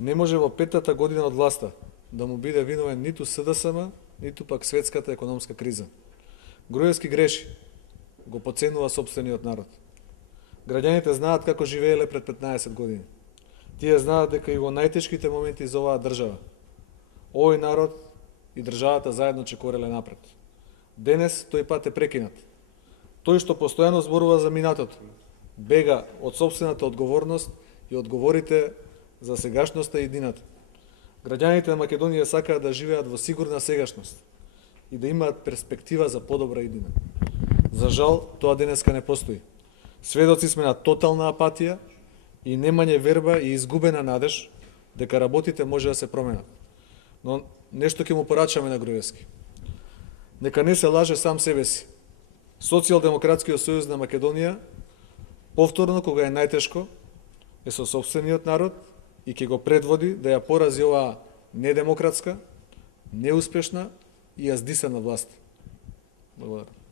Не може во петата година од власта да му биде виновен ниту СДСМ, ниту пак светската економска криза. Груевски греши, го поценува сопствениот народ. Граѓаните знаат како живееле пред 15 години. Тие знаат дека и во најтешките моменти за оваа држава, овој народ и државата заедно чекореле напред. Денес тој пат е прекинат. Тој што постојано зборува за минатото, бега од сопствената одговорност и одговорите за сегашноста и иднината. Граѓаните на Македонија сакаат да живеат во сигурна сегашност и да имаат перспектива за подобра иднина. За жал, тоа денеска не постои. Сведоци сме на тотална апатија и немање верба и изгубена надеж дека работите може да се променат. Но нешто ќе му порачаме на Груевски. Нека не се лаже сам себе си. Социјалдемократскиот сојуз на Македонија повторно, кога е најтешко, е со сопствениот народ и ќе го предводи да ја порази оваа недемократска, неуспешна и јаздисана власт. Благодарам.